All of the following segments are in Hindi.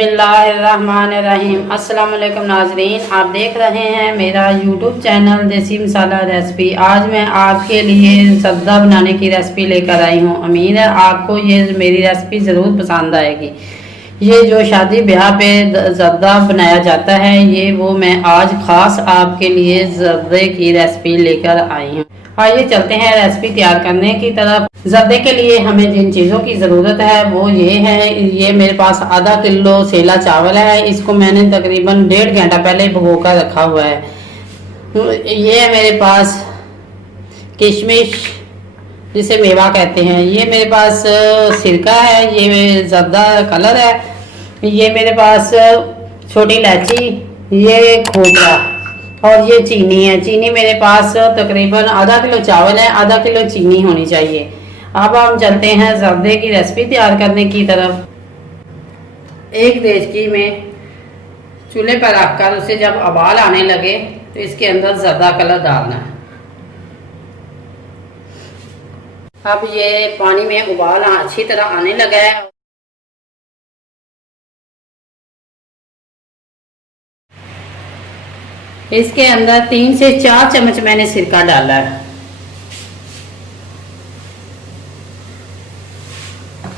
बिस्मिल्लाहिर्रहमानिर्रहीम। अस्सलाम वालेकुम नाजरीन, आप देख रहे हैं मेरा यूट्यूब चैनल देसी मसाला रेसिपी। आज मैं आपके लिए ज़र्दा बनाने की रेसिपी लेकर आई हूँ। उम्मीद है आपको ये मेरी रेसिपी ज़रूर पसंद आएगी। ये जो शादी ब्याह पे ज़र्दा बनाया जाता है, ये वो मैं आज ख़ास आपके लिए ज़र्दे की रेसिपी लेकर आई हूँ। आइए चलते हैं रेसिपी तैयार करने की तरफ। ज़र्दे के लिए हमें जिन चीज़ों की ज़रूरत है वो ये है। ये मेरे पास आधा किलो सेला चावल है। इसको मैंने तकरीबन 1.5 घंटा पहले भिगो कर रखा हुआ है। ये है मेरे पास किशमिश, जिसे मेवा कहते हैं। ये मेरे पास सिरका है। ये ज़र्दा कलर है। ये मेरे पास छोटी इलायची, ये खोपरा और ये चीनी है। चीनी मेरे पास तकरीबन आधा किलो चावल है, आधा किलो चीनी होनी चाहिए। अब हम चलते हैं ज़र्दे की रेसिपी तैयार करने की तरफ। एक देचकी में चूल्हे पर रखकर उसे जब उबाल आने लगे तो इसके अंदर ज़र्दा कलर डालना है। अब ये पानी में उबाल अच्छी तरह आने लगा है। इसके अंदर 3 से 4 चम्मच मैंने सिरका डाला है।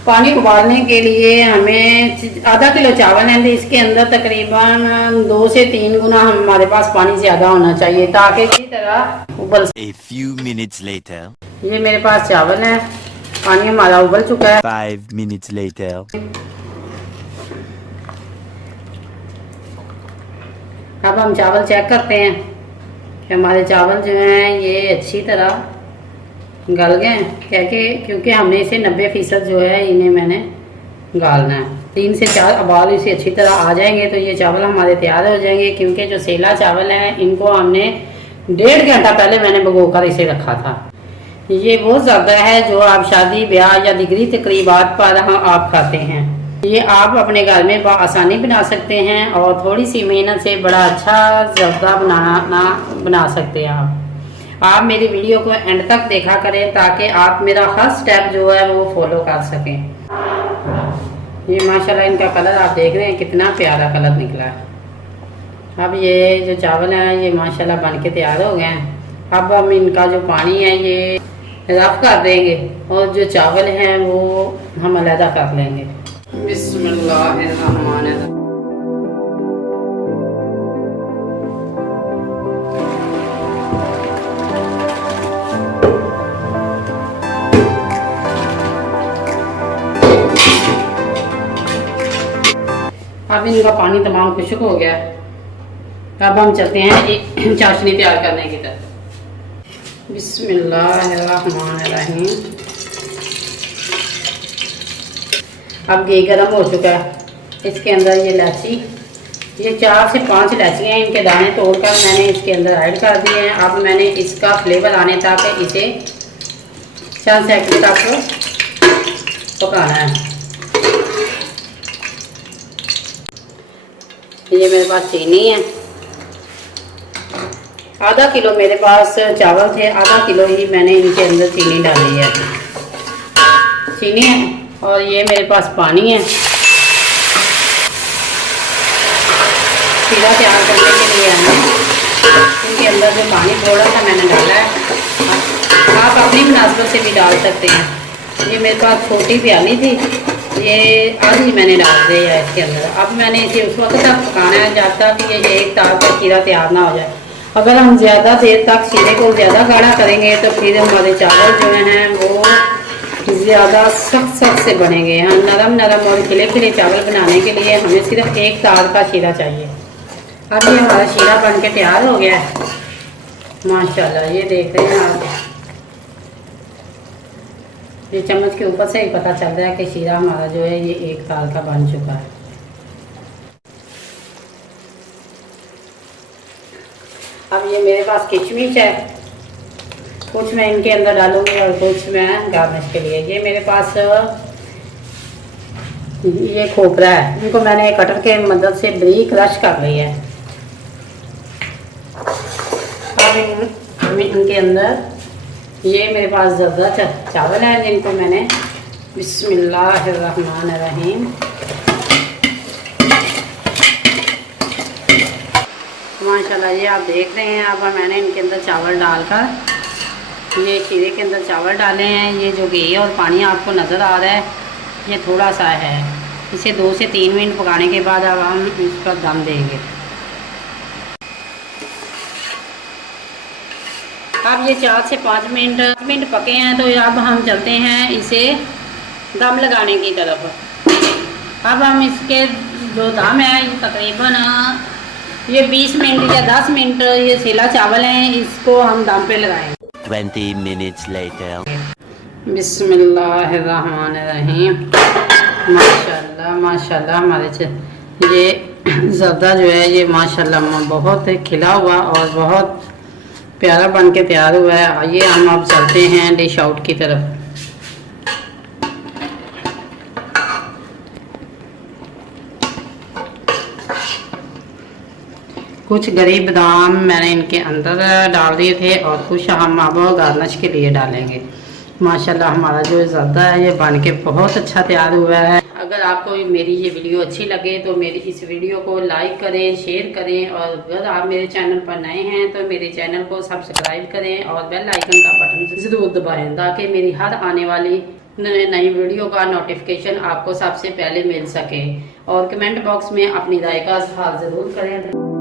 पानी उबालने के लिए हमें आधा किलो चावल है, इसके अंदर तकरीबन 2 से 3 गुना हमारे पास पानी ज्यादा होना चाहिए ताकि इसी तरह उबल। A few minutes later. ये मेरे पास चावल है, पानी हमारा उबल चुका है। 5 minutes later. अब हम चावल चेक करते हैं कि हमारे चावल जो हैं ये अच्छी तरह गल गए हैं क्योंकि हमने इसे 90% जो है इन्हें मैंने गालना है। 3 से 4 उबाल इसे अच्छी तरह आ जाएंगे तो ये चावल हमारे तैयार हो जाएंगे। क्योंकि जो सेला चावल हैं इनको हमने 1.5 घंटा पहले मैंने भिगो कर इसे रखा था। ये वो ज़र्दा है जो आप शादी ब्याह या दिगरी तकरीबात पर आप खाते हैं। ये आप अपने घर में आसानी बना सकते हैं और थोड़ी सी मेहनत से बड़ा अच्छा ज़र्दा बना सकते हैं। आप मेरी वीडियो को एंड तक देखा करें ताकि आप मेरा हर स्टेप जो है वो फॉलो कर सकें। ये माशाल्लाह इनका कलर आप देख रहे हैं कितना प्यारा कलर निकला है। अब ये जो चावल हैं ये माशाल्लाह बन के तैयार हो गए हैं। अब हम इनका जो पानी है ये रफ कर देंगे और जो चावल हैं वो हम अलहदा कर लेंगे। बिस्मिल्लाहिर्रहमानिर्रहीम। अब इनका पानी तमाम खुश्क हो गया। अब हम चलते हैं एक चाशनी तैयार करने की तरफ। बिस्मिल्लाहिर्रहमानिर्रहीम। अब घी गर्म हो चुका है। इसके अंदर ये इलायची, ये 4 से 5 इलायचियाँ हैं, इनके दाने तोड़कर मैंने इसके अंदर ऐड कर दिए हैं। अब मैंने इसका फ्लेवर आने तक इसे चंद सेकंड तक पकाना है। ये मेरे पास चीनी है, आधा किलो मेरे पास चावल थे, आधा किलो ही मैंने इनके अंदर चीनी डाली है। चीनी है और ये मेरे पास पानी है। सीरा तैयार करने के लिए इनके अंदर जो पानी थोड़ा सा मैंने डाला है, आप अपनी मुनासिबत से भी डाल सकते हैं। ये मेरे पास छोटी प्याली थी, ये आधी मैंने डाल दिया है इसके अंदर। अब मैंने इसे उस वक्त तक पकाना है जब तक ये एक तार का शीरा तैयार ना हो जाए। अगर हम ज़्यादा देर तक शीरे को ज़्यादा गाढ़ा करेंगे तो फिर हमारे चावल जो हैं वो ज़्यादा सख्त से बनेंगे। हम नरम और खिले चावल बनाने के लिए हमें सिर्फ एक तार का शीरा चाहिए। अब ये हमारा शीरा बन के तैयार हो गया है माशाल्लाह। ये देख रहे हैं आप, ये चम्मच के ऊपर से ही पता चल रहा है कि शीरा हमारा जो है ये एक तार का बन चुका है। अब ये मेरे पास किशमिश है, कुछ मैं इनके अंदर डालूंगी और कुछ मैं गार्निश के लिए। ये मेरे पास ये खोपरा है, इनको मैंने कटर के मदद से बारीक क्रश कर लिया है। अब इनके अंदर ये मेरे पास ज़र्दा चावल है जिनको मैंने बिस्मिल्लाहिर्रहमानिर्रहीम माशाल्लाह ये आप देख रहे हैं। अब मैंने इनके अंदर चावल डालकर ये खीरे के अंदर चावल डाले हैं। ये जो घी और पानी आपको नज़र आ रहा है ये थोड़ा सा है। इसे 2 से 3 मिनट पकाने के बाद अब हम इस पर दम देंगे। अब ये 4 से 5 मिनट पके हैं तो अब हम चलते हैं इसे दम लगाने की तरफ। अब हम इसके जो दम है ये तकरीबन ये 20 मिनट या 10 मिनट ये सीला चावल हैं, इसको हम दम पे लगाएंगे। 20 minutes later. बिस्मिल्लाहिर्रहमानिर्रहीम। माशाल्लाह माशाल्लाह हमारे ये ज़र्दा जो है ये माशाल्लाह बहुत खिला हुआ और बहुत प्यारा बन के तैयार हुआ है। आइए हम अब चलते हैं डिश आउट की तरफ। कुछ गरीब बादाम मैंने इनके अंदर डाल दिए थे और कुछ हम अब गार्निश के लिए डालेंगे। माशाल्लाह हमारा जो ज़र्दा है ये बन के बहुत अच्छा तैयार हुआ है। अगर आपको मेरी ये वीडियो अच्छी लगे तो मेरी इस वीडियो को लाइक करें, शेयर करें और अगर आप मेरे चैनल पर नए हैं तो मेरे चैनल को सब्सक्राइब करें और बेल आइकन का बटन ज़रूर दबाएं ताकि मेरी हर आने वाली नई वीडियो का नोटिफिकेशन आपको सबसे पहले मिल सके। और कमेंट बॉक्स में अपनी राय का इज़हार ज़रूर करें।